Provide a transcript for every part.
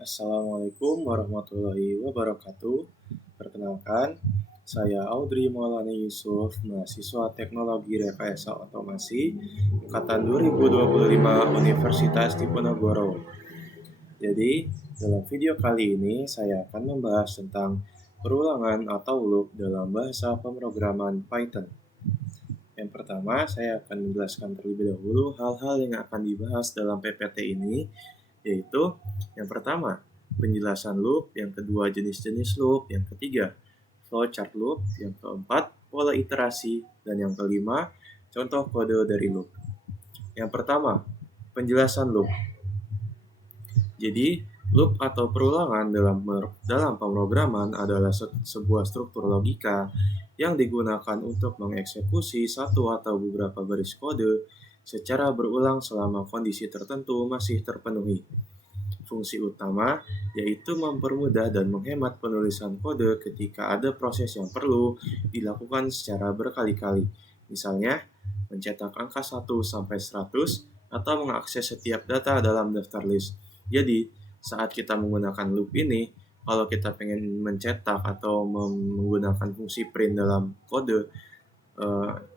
Assalamualaikum warahmatullahi wabarakatuh. Perkenalkan, saya Audrey Maulani Yusuf, mahasiswa Teknologi Rekayasa Otomasi, Angkatan 2025 Universitas Diponegoro. Jadi, dalam video kali ini saya akan membahas tentang perulangan atau loop dalam bahasa pemrograman Python. Yang pertama, saya akan menjelaskan terlebih dahulu hal-hal yang akan dibahas dalam PPT ini, yaitu yang pertama, penjelasan loop, yang kedua, jenis-jenis loop, yang ketiga, flowchart loop, yang keempat, pola iterasi, dan yang kelima, contoh kode dari loop. Yang pertama, penjelasan loop. Jadi, loop atau perulangan dalam pemrograman adalah sebuah struktur logika yang digunakan untuk mengeksekusi satu atau beberapa baris kode secara berulang selama kondisi tertentu masih terpenuhi. Fungsi utama yaitu mempermudah dan menghemat penulisan kode ketika ada proses yang perlu dilakukan secara berkali-kali. Misalnya, mencetak angka 1 sampai 100 atau mengakses setiap data dalam daftar list. Jadi, saat kita menggunakan loop ini, kalau kita pengen mencetak atau menggunakan fungsi print dalam kode,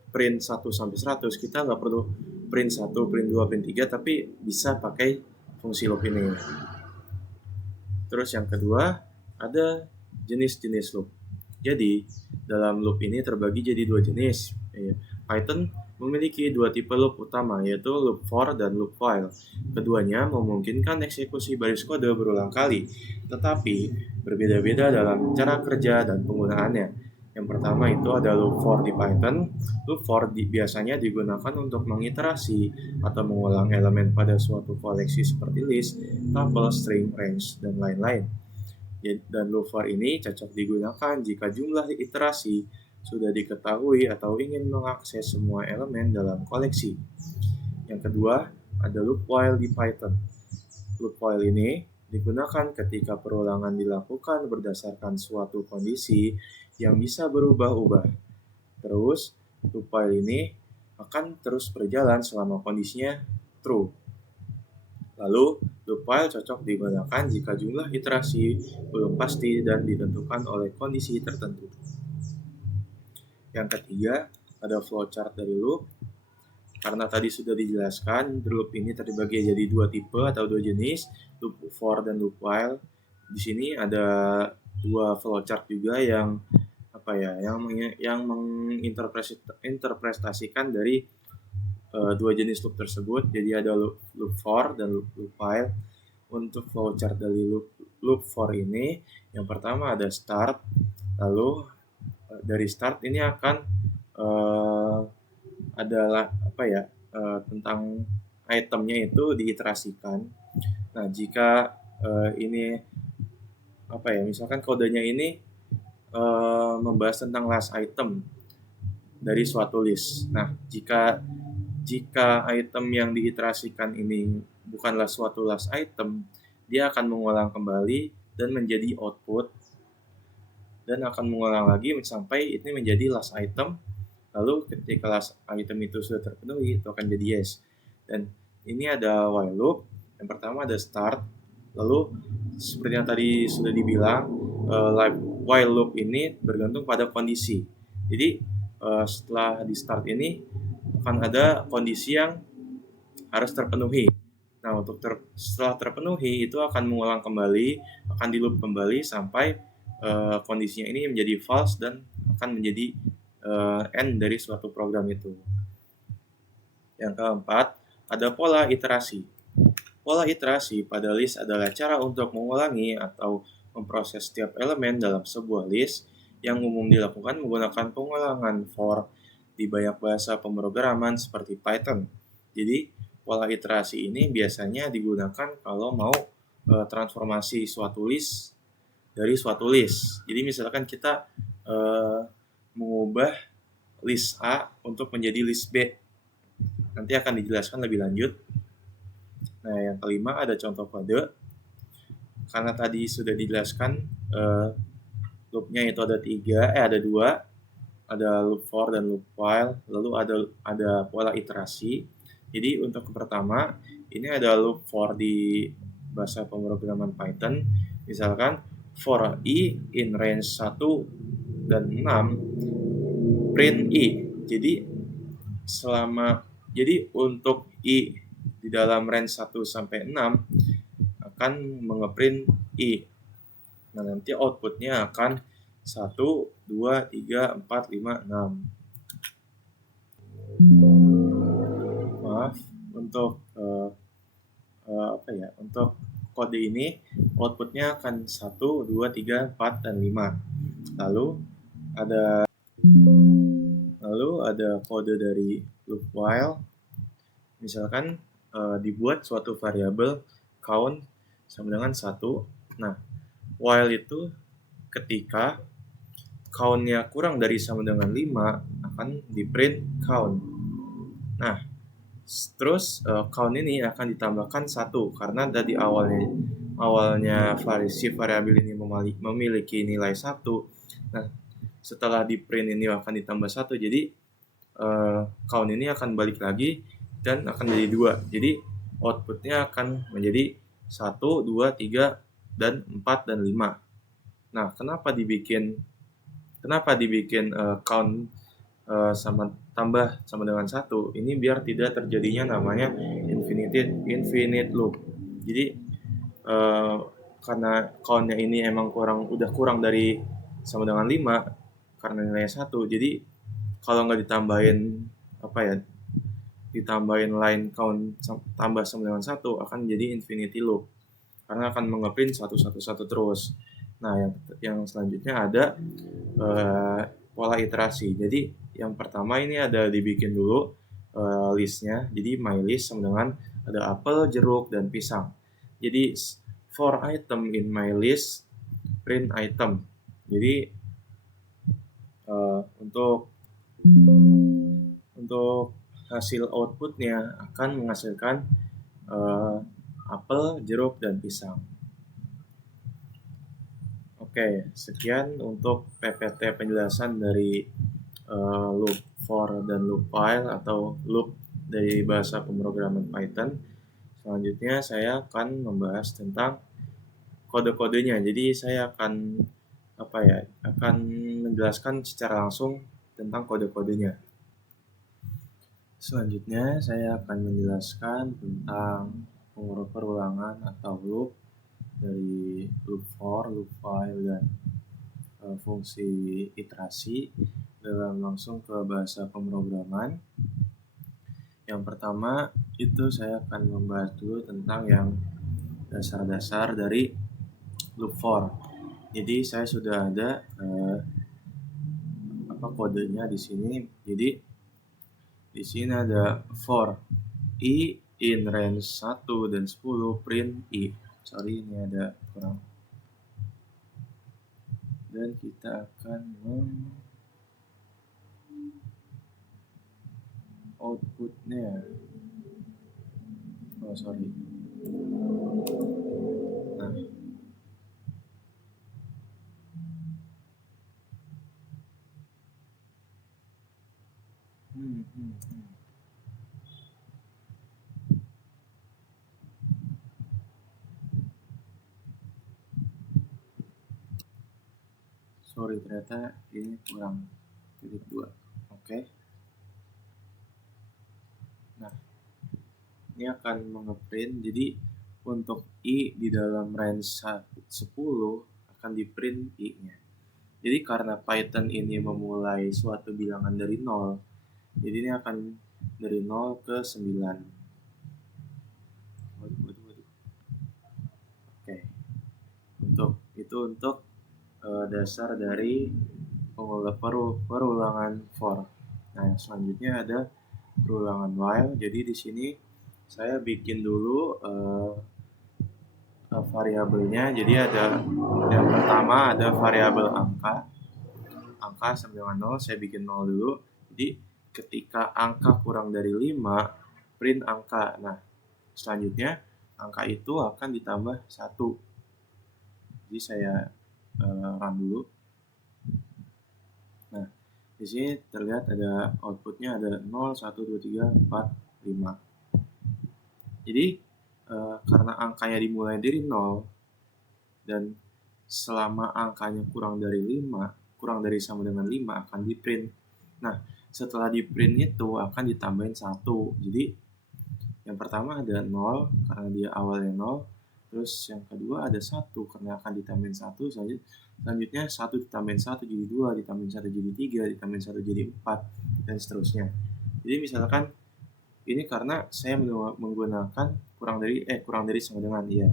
print 1 sampai 100, kita nggak perlu print 1, print 2, print 3, tapi bisa pakai fungsi loop ini. Terus yang kedua, ada jenis-jenis loop. Jadi, dalam loop ini terbagi jadi dua jenis. Python memiliki dua tipe loop utama, yaitu loop for dan loop while. Keduanya memungkinkan eksekusi baris kode berulang kali, tetapi berbeda-beda dalam cara kerja dan penggunaannya. Yang pertama itu ada loop for di Python. Loop for biasanya digunakan untuk mengiterasi atau mengulang elemen pada suatu koleksi seperti list, tuple, string, range, dan lain-lain. Dan loop for ini cocok digunakan jika jumlah iterasi sudah diketahui atau ingin mengakses semua elemen dalam koleksi. Yang kedua, ada loop while di Python. Loop while ini digunakan ketika perulangan dilakukan berdasarkan suatu kondisi yang bisa berubah-ubah. Terus, loop while ini akan terus berjalan selama kondisinya true. Lalu, loop while cocok digunakan jika jumlah iterasi belum pasti dan ditentukan oleh kondisi tertentu. Yang ketiga, ada flowchart dari loop. Karena tadi sudah dijelaskan, loop ini terbagi jadi dua tipe atau dua jenis, loop for dan loop while. Di sini ada dua flowchart juga yang menginterpretasikan dari dua jenis loop tersebut. Jadi ada loop for dan loop while. Untuk flowchart dari loop for ini, yang pertama ada start. Lalu dari start ini akan adalah tentang itemnya itu diiterasikan. Nah, jika ini misalkan kodenya ini membahas tentang last item dari suatu list. Nah, jika item yang diiterasikan ini bukanlah suatu last item, dia akan mengulang kembali dan menjadi output, dan akan mengulang lagi sampai ini menjadi last item. Lalu ketika last item itu sudah terpenuhi, itu akan jadi yes. Dan ini ada while loop. Yang pertama ada start. Lalu seperti yang tadi sudah dibilang, while loop ini bergantung pada kondisi. Jadi setelah di start ini akan ada kondisi yang harus terpenuhi. Nah, setelah terpenuhi itu akan mengulang kembali, akan di loop kembali sampai kondisinya ini menjadi false dan akan menjadi end dari suatu program itu. Yang keempat, ada pola iterasi. Pola iterasi pada list adalah cara untuk mengulangi atau memproses setiap elemen dalam sebuah list yang umum dilakukan menggunakan pengulangan for di banyak bahasa pemrograman seperti Python. Jadi, pola iterasi ini biasanya digunakan kalau mau transformasi suatu list dari suatu list. Jadi, misalkan kita mengubah list A untuk menjadi list B. Nanti akan dijelaskan lebih lanjut. Nah, yang kelima ada contoh kode. Karena tadi sudah dijelaskan loopnya itu ada dua. Ada loop for dan loop while. Lalu ada pola iterasi. Jadi untuk pertama, ini ada loop for di bahasa pemrograman Python, misalkan for i in range 1 dan 6 print i. Jadi untuk i di dalam range 1 sampai 6 akan mengeprint i. Nah, nanti outputnya akan 1, 2, 3, 4, 5, 6. Maaf, untuk untuk kode ini outputnya akan 1, 2, 3, 4, dan 5. Lalu ada kode dari loop while. Misalkan dibuat suatu variabel count sama dengan 1. Nah, while itu ketika count-nya kurang dari sama dengan 5 akan di print count. Nah, terus count ini akan ditambahkan 1 karena dari awalnya si variabel ini memiliki nilai 1. Nah, setelah di print ini akan ditambah 1, jadi count ini akan balik lagi dan akan jadi 2. Jadi outputnya akan menjadi 1, 2, 3, dan 4, dan 5. Nah, kenapa dibikin count tambah sama dengan 1? Ini biar tidak terjadinya namanya infinite loop. Jadi karena count-nya ini emang udah kurang dari sama dengan 5 karena nilainya 1. Jadi kalau nggak ditambahin line count tambah sama dengan 1 akan jadi infinity loop karena akan mengeprint 1, 1, 1 terus. Nah, yang selanjutnya ada pola iterasi. Jadi yang pertama ini ada dibikin dulu listnya. Jadi my list sama dengan ada apel, jeruk, dan pisang. Jadi for item in my list print item. Jadi untuk hasil outputnya akan menghasilkan apel, jeruk, dan pisang. Oke, sekian untuk PPT penjelasan dari loop for dan loop while atau loop dari bahasa pemrograman Python. Selanjutnya saya akan membahas tentang kode-kodenya. Jadi saya akan menjelaskan secara langsung tentang kode-kodenya. Selanjutnya saya akan menjelaskan tentang perulangan atau loop dari loop for, loop while, dan fungsi iterasi dalam langsung ke bahasa pemrograman. Yang pertama itu saya akan membahas dulu tentang yang dasar-dasar dari loop for. Jadi saya sudah ada kodenya di sini. Jadi di sini ada for i in range 1 dan 10 print i. Sorry, ini ada kurang. Dan kita akan outputnya. Oh, sorry. Nah. Sorry, ternyata ini kurang titik 2. Oke. Nah, ini akan mengeprint. Jadi untuk i di dalam range 10 akan di print i-nya. Jadi karena Python ini memulai suatu bilangan dari 0, jadi ini akan dari 0 ke 9. Oke. Untuk dasar dari perulangan for. Nah, selanjutnya ada perulangan while. Jadi di sini saya bikin dulu variabelnya. Jadi ada yang pertama ada variabel angka sama dengan 0, saya bikin 0 dulu. Jadi ketika angka kurang dari 5 print angka. Nah, selanjutnya angka itu akan ditambah 1. Jadi saya run dulu. Nah, di sini terlihat ada outputnya ada 0, 1, 2, 3, 4, 5. Jadi karena angkanya dimulai dari 0 dan selama angkanya kurang dari 5, kurang dari sama dengan 5 akan di print. Nah, setelah di print itu akan ditambahin 1. Jadi yang pertama ada 0 karena dia awalnya 0, terus yang kedua ada 1 karena akan ditambahin 1, selanjutnya 1 ditambahin 1 jadi 2, ditambahin 1 jadi 3, ditambahin 1 jadi 4, dan seterusnya. Jadi misalkan ini karena saya menggunakan kurang dari sama dengan, ya.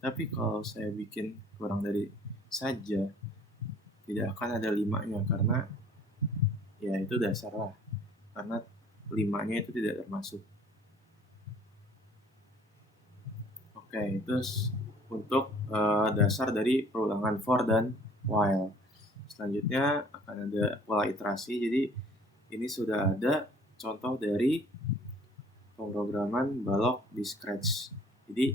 Tapi kalau saya bikin kurang dari saja, tidak akan ada 5-nya karena ya itu dasar lah. Karena 5-nya itu tidak termasuk. Oke, terus untuk dasar dari perulangan for dan while. Selanjutnya akan ada pola iterasi. Jadi ini sudah ada contoh dari pemrograman balok di Scratch. Jadi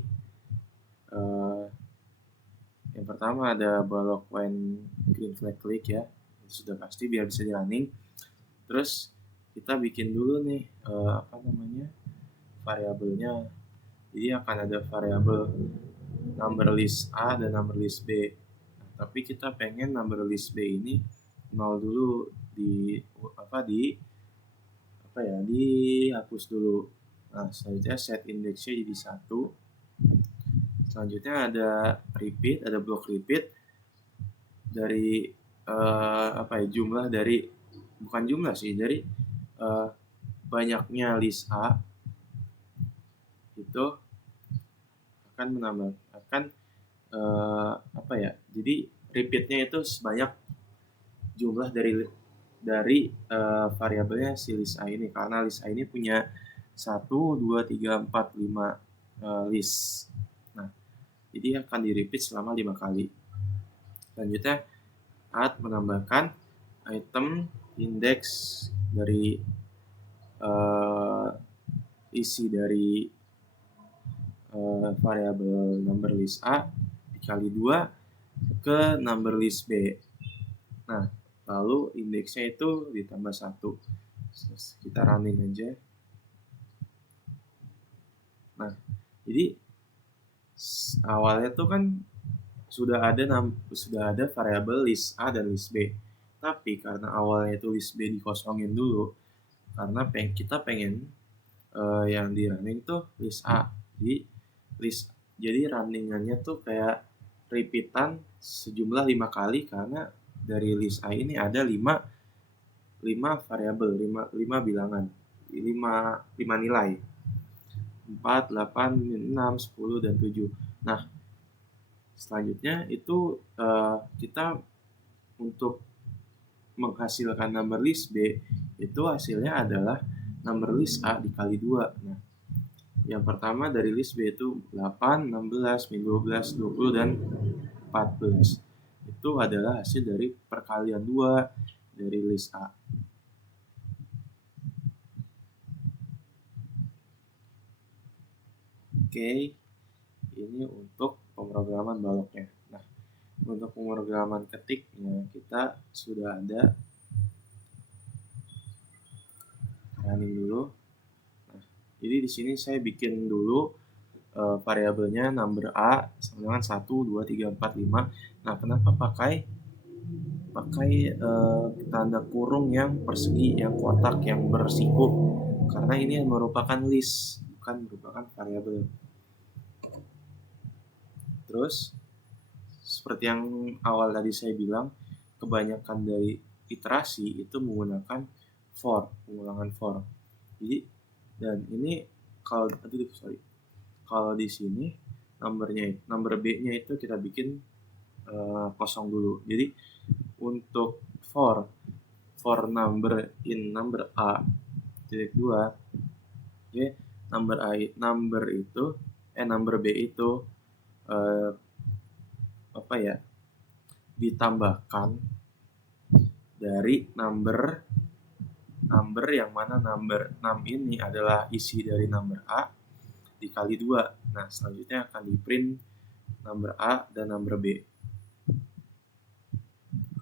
yang pertama ada balok when green flag click, ya, itu sudah pasti biar bisa di running. Terus kita bikin dulu nih variabelnya. Jadi akan ada variabel number list A dan number list B. Nah, tapi kita pengen number list B ini 0 dulu, dihapus dulu. Nah, selanjutnya set indexnya jadi 1. Selanjutnya ada repeat, ada block repeat dari jumlah dari, bukan jumlah sih, dari banyaknya list A itu akan menambahkan jadi repeatnya itu sebanyak jumlah dari variabelnya si list A ini, karena list A ini punya 1, 2, 3, 4, 5 list. Nah, jadi akan di repeat selama 5 kali. Selanjutnya add menambahkan item index dari isi dari variabel number list A dikali 2 ke number list B. Nah, lalu indeksnya itu ditambah 1. Kita running aja. Nah, jadi awalnya tuh kan sudah ada variabel list A dan list B. Tapi karena awalnya itu list B dikosongin dulu, karena kita pengen yang di running tuh list A. Jadi runningannya tuh kayak repeatan sejumlah 5 kali, karena dari list A ini ada 5 variabel, 5 bilangan, 5 nilai. 4, 8, 6, 10, dan 7. Nah, selanjutnya itu kita untuk menghasilkan number list B itu hasilnya adalah number list A dikali 2. Nah, yang pertama dari list B itu 8, 16, 12, 20, dan 14. Itu adalah hasil dari perkalian 2 dari list A. Oke, ini untuk pemrograman baloknya. Nah, untuk pemrograman ketiknya kita sudah ada. Running dulu. Nah, jadi di sini saya bikin dulu variabelnya number A sama dengan 1, 2, 3, 4, 5. Nah, kenapa pakai tanda kurung yang persegi, yang kotak, yang bersiku? Karena ini merupakan list, bukan merupakan variabel. Terus seperti yang awal tadi saya bilang, kebanyakan dari iterasi itu menggunakan for, pengulangan for. Jadi, dan ini kalau di sini number B-nya itu kita bikin kosong dulu. Jadi untuk for number in number A titik 2, okay, number B itu ditambahkan dari number yang mana number 6 ini adalah isi dari number A dikali 2. Nah, selanjutnya akan di print number A dan number B.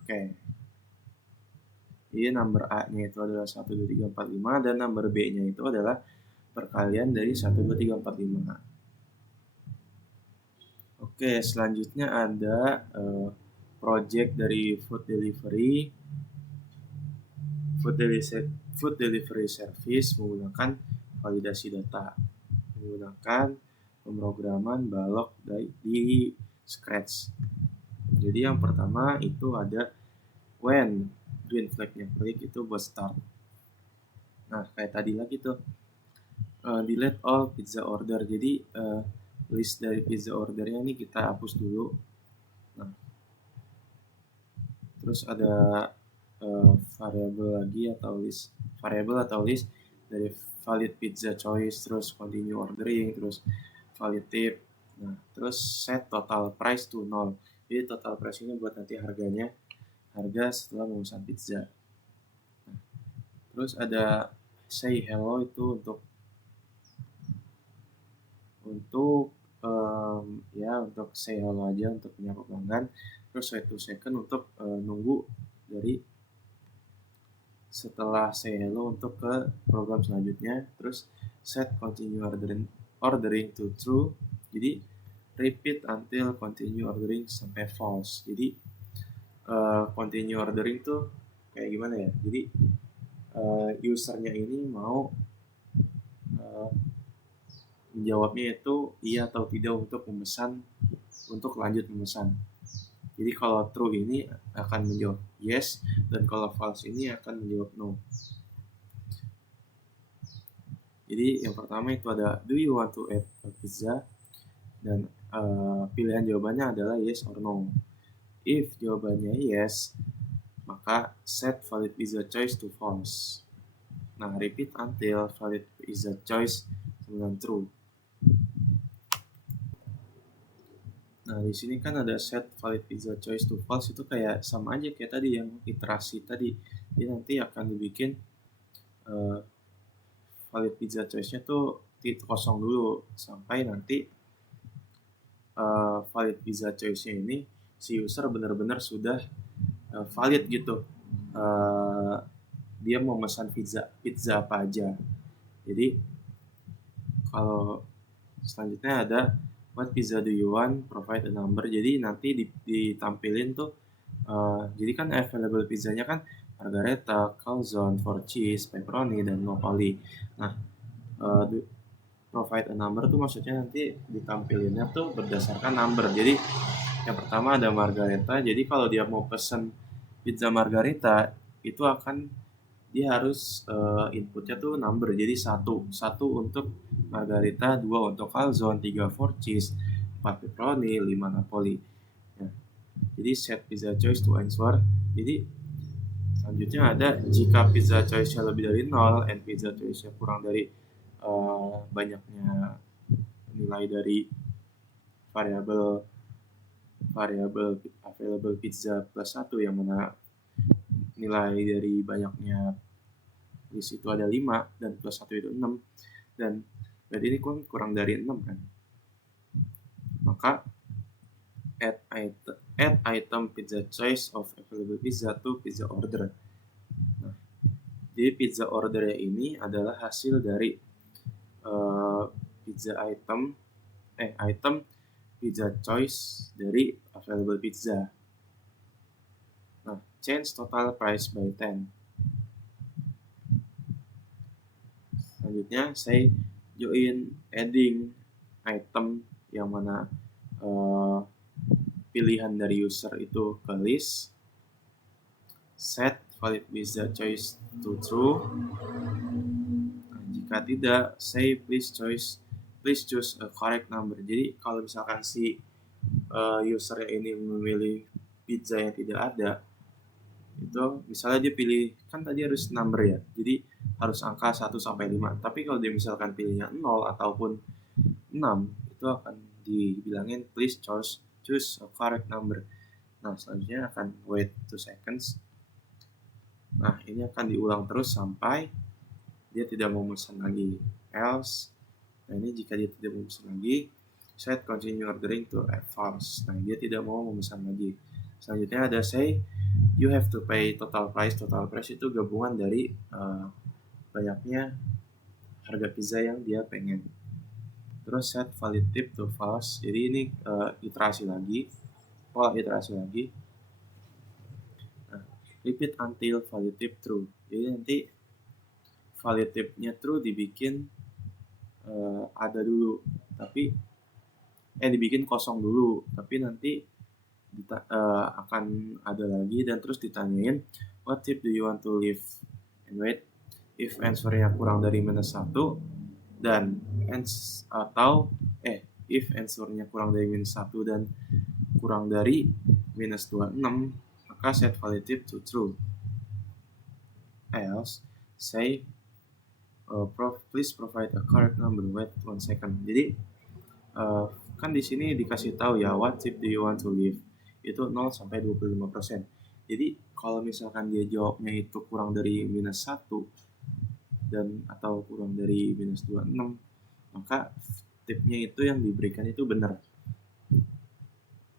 Oke. Jadi number A-nya itu adalah 1, 2, 3, 4, 5, dan number B-nya itu adalah perkalian dari 1, 2, 3, 4, 5. Oke, selanjutnya ada project dari food delivery service menggunakan validasi data, menggunakan pemrograman balok di Scratch. Jadi yang pertama itu ada when, green flag-nya klik itu buat start. Nah, kayak tadi lagi tuh, delete all pizza order. Jadi list dari pizza ordernya ini kita hapus dulu. Nah, terus ada variable atau list dari valid pizza choice, terus continue ordering, terus valid tip. Nah, terus set total price to 0. Jadi total price ini buat nanti harga setelah memesan pizza. Nah, terus ada say hello itu untuk untuk say hello aja, untuk menyapa pelanggan. Terus wait 2 second untuk nunggu dari setelah say hello untuk ke program selanjutnya. Terus set continue ordering to true. Jadi repeat until continue ordering sampai false. Jadi continue ordering tuh kayak gimana ya? Jadi usernya ini mau menjawabnya itu iya atau tidak untuk lanjut memesan. Jadi kalau true ini akan menjawab yes, dan kalau false ini akan menjawab no. Jadi yang pertama itu ada do you want to add a pizza, dan pilihan jawabannya adalah yes or no. If jawabannya yes, maka set valid pizza choice to false. Nah, repeat until valid pizza choice dengan true. Nah, di sini kan ada set valid pizza choice to false, itu kayak sama aja kayak tadi yang iterasi tadi. Jadi nanti akan dibikin valid pizza choice-nya tuh kosong dulu sampai nanti valid pizza choice-nya ini si user benar-benar sudah valid gitu. Dia mau memesan pizza apa aja. Jadi kalau selanjutnya ada what pizza do you want, provide a number. Jadi nanti ditampilin tuh jadi kan available pizzanya kan margherita, calzone, 4 cheese, pepperoni, dan Napoli. Nah, provide a number tuh maksudnya nanti ditampilinnya tuh berdasarkan number. Jadi yang pertama ada margherita. Jadi kalau dia mau pesen pizza margherita itu dia harus inputnya tuh number. Jadi satu untuk margherita, 2 untuk calzone, 3 4 cheese, 4 pepperoni, 5 Napoli. Ya. Jadi set pizza choice to answer. Jadi selanjutnya ada jika pizza choice-nya lebih dari 0 and pizza choice-nya kurang dari banyaknya nilai dari variabel available pizza plus 1, yang mana nilai dari banyaknya list itu ada 5 dan plus 1 itu 6, dan berarti ini kurang dari 6 kan, maka add item pizza choice of available pizza to pizza order. Nah, jadi pizza order ini adalah hasil dari item pizza choice dari available pizza. Nah, change total price by 10. Selanjutnya saya join adding item, yang mana pilihan dari user itu ke list. Set valid pizza choice to true. Nah, jika tidak, say please choose a correct number. Jadi kalau misalkan si user ini memilih pizza yang tidak ada, itu misalnya dia pilih, kan tadi harus number ya, jadi harus angka 1 sampai 5. Tapi kalau dia misalkan pilihnya 0 ataupun 6, itu akan dibilangin please choose a correct number. Nah, selanjutnya akan wait 2 seconds. Nah, ini akan diulang terus sampai dia tidak mau memesan lagi. Else, nah ini jika dia tidak mau memesan lagi, set continue ordering to false. Nah, dia tidak mau memesan lagi. Selanjutnya ada say you have to pay total price. Total price itu gabungan dari banyaknya harga pizza yang dia pengen. Terus set valid tip to false. Jadi ini iterasi lagi, pola iterasi lagi. Nah, repeat until valid tip true. Jadi nanti valid tipnya true dibikin ada dulu, tapi dibikin kosong dulu, tapi nanti akan ada lagi dan terus ditanyain what tip do you want to leave and wait. If answernya kurang dari -1 dan if answernya kurang dari -1 dan kurang dari -26, maka set valid tip to true. Else say please provide a correct number, wait 1 second. Jadi kan di sini dikasih tahu ya what tip do you want to leave, itu 0 sampai 25%. Jadi kalau misalkan dia jawabnya itu kurang dari -1 dan atau kurang dari -26, maka tipnya itu yang diberikan itu benar.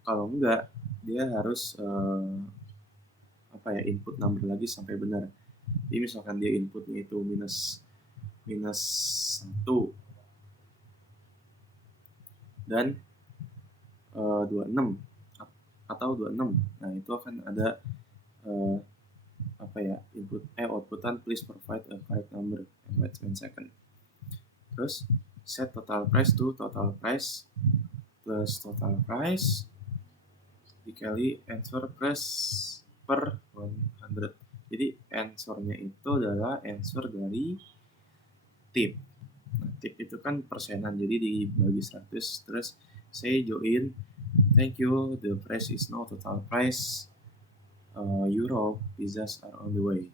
Kalau enggak, dia harus input number lagi sampai benar. Jadi misalkan dia inputnya itu -1 dan 26 atau 26, nah itu akan ada outputan please provide a correct number and wait 1 second. Terus set total price to total price plus total price dikali answer price per 100. Jadi answernya itu adalah answer dari tip. Nah, tip itu kan persenan, jadi dibagi 100. Terus say join thank you, the price is now total price euro, pizzas are on the way.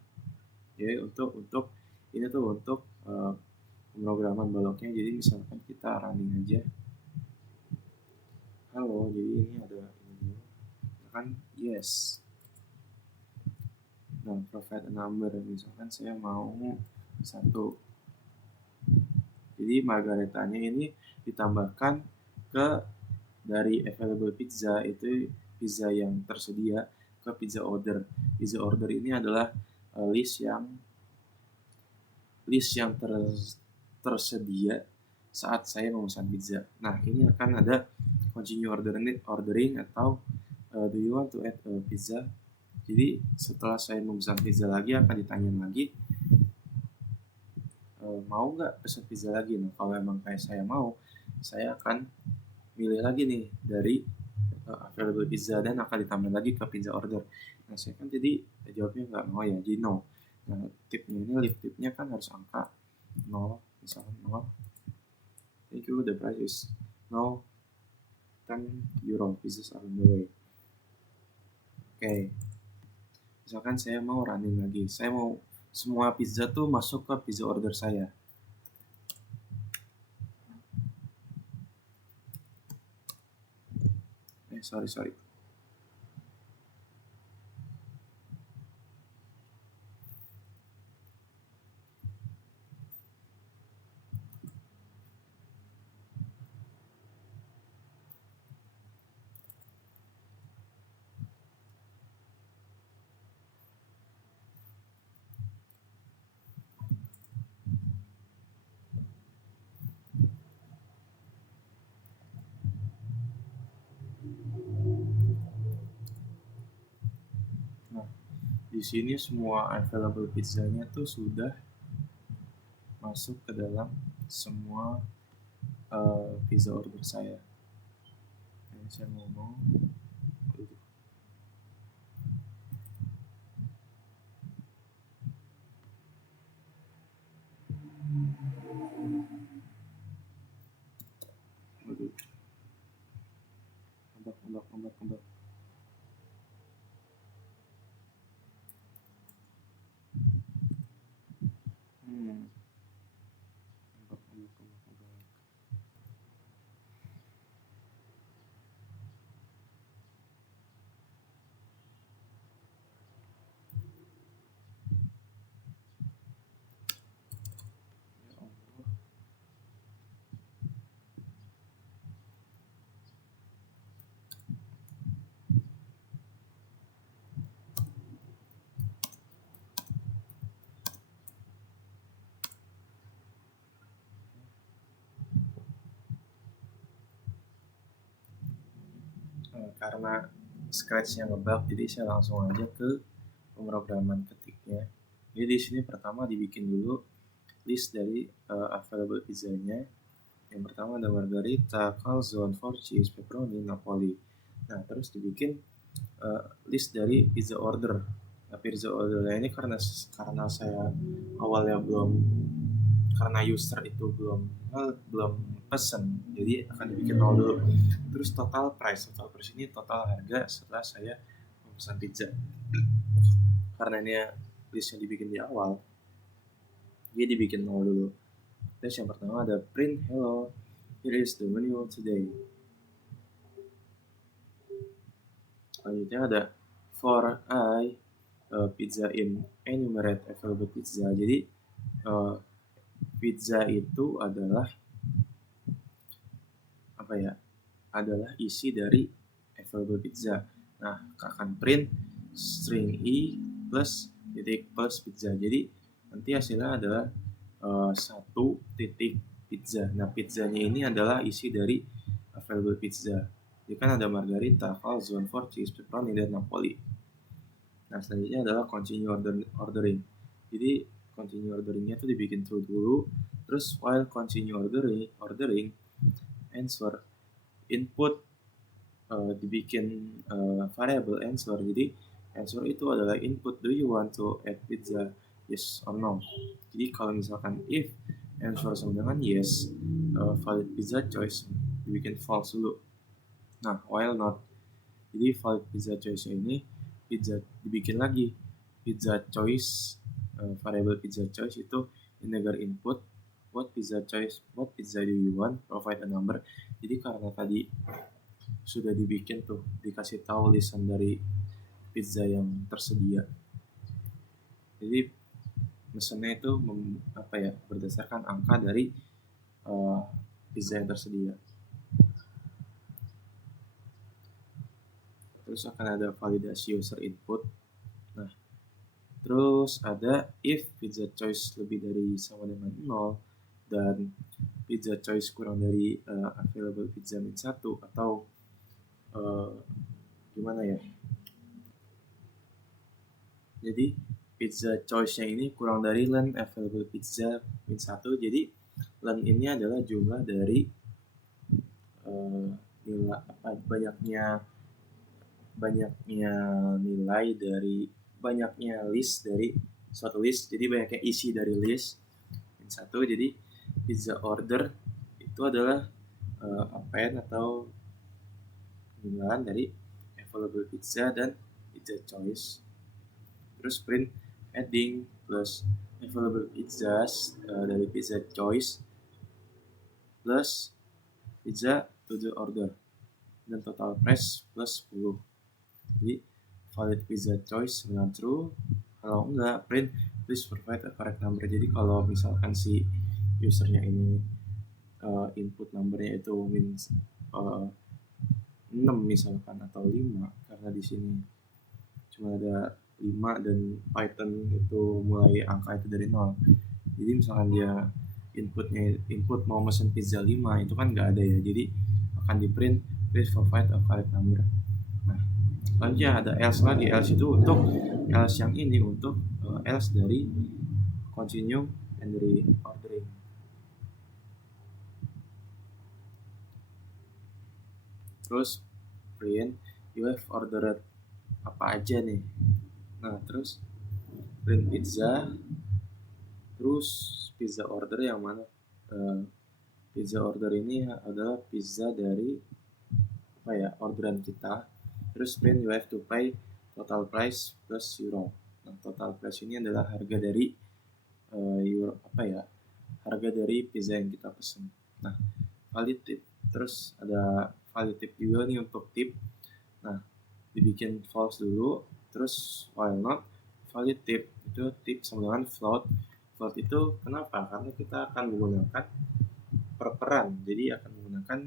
Jadi untuk ini tuh untuk pemrograman baloknya. Jadi misalkan kita running aja, halo, jadi ini ada ini dulu kan, yes. Nah, provide a number, misalkan saya mau 1. Jadi margaretanya ini ditambahkan ke dari available pizza, itu pizza yang tersedia, ke pizza order. Pizza order ini adalah list yang tersedia saat saya memesan pizza. Nah, ini akan ada continue ordering atau do you want to add a pizza. Jadi setelah saya memesan pizza lagi, akan ditanya lagi mau nggak pesan pizza lagi. Nah, kalau emang kayak saya mau, saya akan milih lagi nih dari available pizza dan akan ditambah lagi ke pizza order. Nah, saya kan jadi jawabnya nggak mau ya, jadi no. Nah, tipnya ini, leave tipnya kan harus angka 0, misalkan 0. Thank you, the price is now 10 euro, pizzas are on the way. Oke. Misalkan saya mau running lagi, saya mau semua pizza tuh masuk ke pizza order saya. Sorry. Nah, di sini semua available pizzanya tuh sudah masuk ke dalam semua pizza order saya. Ini saya ngomong. Waduh. Kembang. karena Scratch-nya ngebug, jadi saya langsung aja ke pemrograman ketiknya. Jadi di sini pertama dibikin dulu list dari available pizzanya. Yang pertama ada margarita, calzone, four cheese, pepperoni, napoli. Nah, terus dibikin list dari pizza order. Nah, pizza ordernya ini karena saya awalnya karena user itu belum pesen, jadi akan dibikin 0 dulu. Terus total price ini total harga setelah saya memesan pizza. Karena ini listnya dibikin di awal, jadi dibikin 0 dulu. Terus yang pertama ada print hello, here is the menu today. Selanjutnya ada for pizza in enumerate available pizza. Jadi pizza itu adalah adalah isi dari available pizza. Nah, akan print string i plus titik plus pizza. Jadi nanti hasilnya adalah satu titik pizza. Nah, pizzanya ini adalah isi dari available pizza. Jadi kan ada margarita, calzone, four cheese, pepperoni, dan napoli. Nah, selanjutnya adalah continue ordering. Jadi continue orderingnya itu dibikin true dulu. Terus while continue ordering answer input dibikin variable answer. Jadi answer itu adalah input, do you want to add pizza, yes or no. Jadi kalau misalkan if answer sama dengan yes, valid pizza choice dibikin false dulu. Nah, while not, jadi valid pizza choice ini dibikin lagi pizza choice, variable pizza choice itu integer input what pizza do you want, provide a number. Jadi karena tadi sudah dibikin tuh, dikasih tahu lisan dari pizza yang tersedia, jadi mesennya itu berdasarkan angka dari pizza yang tersedia. Terus akan ada validasi user input. Nah, terus ada if pizza choice lebih dari sama dengan 0 dan pizza choice kurang dari available pizza min 1, atau gimana ya, jadi pizza choice-nya ini kurang dari len available pizza min 1. Jadi len ini adalah jumlah dari banyaknya list dari suatu list. Jadi banyaknya isi dari list min 1. Jadi pizza order itu adalah append atau jumlahan dari available pizza dan pizza choice. Terus print adding plus available pizzas dari pizza choice plus pizza to the order dan total price plus 10. Jadi valid pizza choice dengan true, kalau enggak print please provide a correct number. Jadi kalau misalkan si usernya ini input numbernya itu min 6 misalkan atau 5, karena di sini cuma ada 5 dan Python itu mulai angka itu dari 0. Jadi misalkan dia input mau mesen pizza 5, itu kan nggak ada ya, jadi akan di print please provide a correct number. Nah, selanjutnya ada else lagi. Else itu untuk else yang ini untuk else dari continue and dari ordering. Terus print you have ordered apa aja nih. Nah, terus print pizza, terus pizza order yang mana, pizza order ini adalah pizza dari orderan kita. Terus print you have to pay total price plus euro. Nah, total price ini adalah harga dari harga dari pizza yang kita pesen. Nah, valid tip. Terus ada valid tip juga nih untuk tip. Nah, dibikin false dulu. Terus while not, valid tip itu tip sama dengan float. Float itu kenapa? Karena kita akan menggunakan perperan, jadi akan menggunakan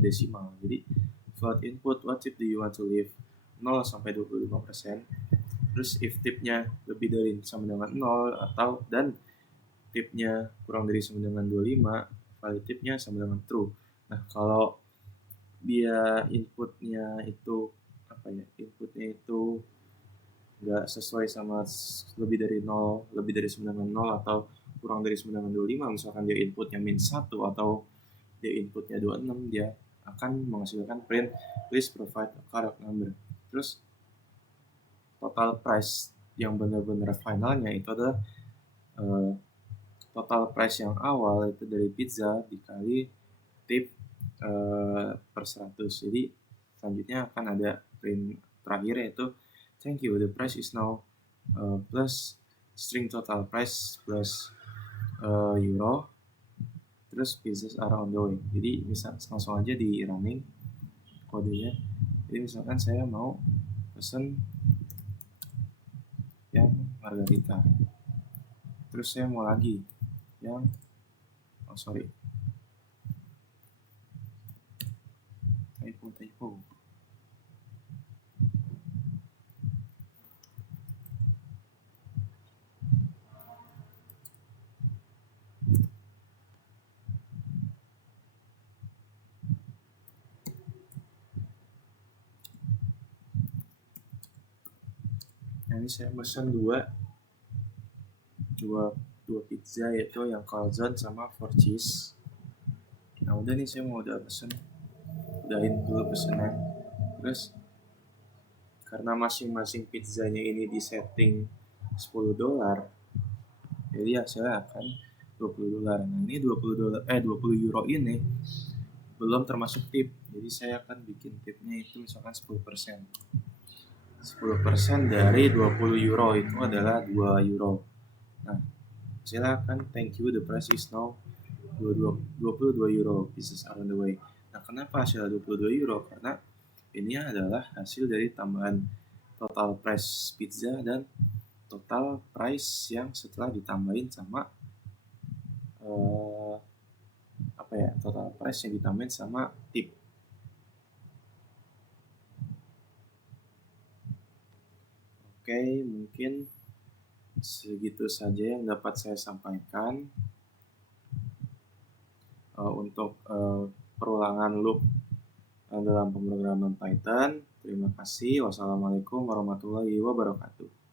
desimal. Jadi float input, what tip do you want to leave? 0 sampai 25%. Terus if tipnya lebih dari sama dengan 0 atau dan tipnya kurang dari sama dengan 25, valid tipnya sama dengan true. Nah, kalau dia inputnya itu nggak sesuai sama lebih dari 0, lebih dari 9,0 atau kurang dari 9,25, misalkan dia inputnya -1 atau dia inputnya 26, dia akan menghasilkan print please provide a correct number. Terus total price yang benar-benar finalnya itu adalah total price yang awal itu dari pizza dikali tip per 100. Jadi selanjutnya akan ada print terakhir yaitu thank you, the price is now plus string total price plus euro, terus pizzas are on the way. Jadi bisa langsung aja di running kodenya. Jadi misalkan saya mau pesen yang margarita, terus saya mau lagi yang typo. Nah, ini saya pesen dua pizza, yaitu yang calzone sama 4 cheese. Nah udah nih, saya mau udahin dulu pesanan. Terus karena masing-masing pizzanya ini di setting $10, jadi hasilnya akan $20. Nah ini €20 ini belum termasuk tip. Jadi saya akan bikin tipnya itu misalkan 10%. 10% dari €20 itu adalah €2. Nah, silakan, thank you, the price is now €22, pieces are on the way. Nah, kenapa hasil €22? Karena ini adalah hasil dari tambahan total price pizza dan total price yang setelah ditambahin sama total price yang ditambahin sama tip. Oke, mungkin segitu saja yang dapat saya sampaikan untuk perulangan loop dalam pemrograman Python. Terima kasih. Wassalamualaikum warahmatullahi wabarakatuh.